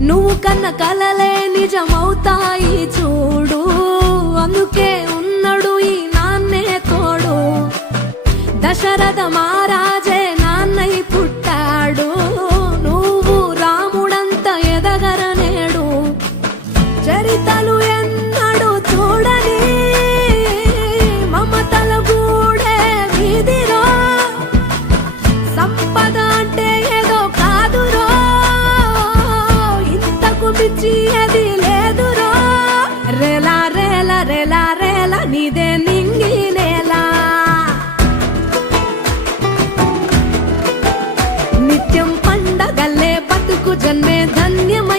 నువ్వు కన్న కలలే నిజమవుతాయి చూడు, అందుకే ఉన్నాడు ఈ నాన్నే తోడు. దశరథ మహారాజే నాన్నై పుట్టాడు, నువ్వు రాముడంత ఎదగరనేడు. చరితలు ఎన్నడు చూడని మమతల గూడే వీధిరో, సంపద అంటే ఏదో కాదురో, ఇంతకు మించి అది లేదురో. రేలా రేలా రేలా రేలా నీదే నింగి నేలా, నిత్యం పండగల్లే బతుకు జన్మే ధన్యమ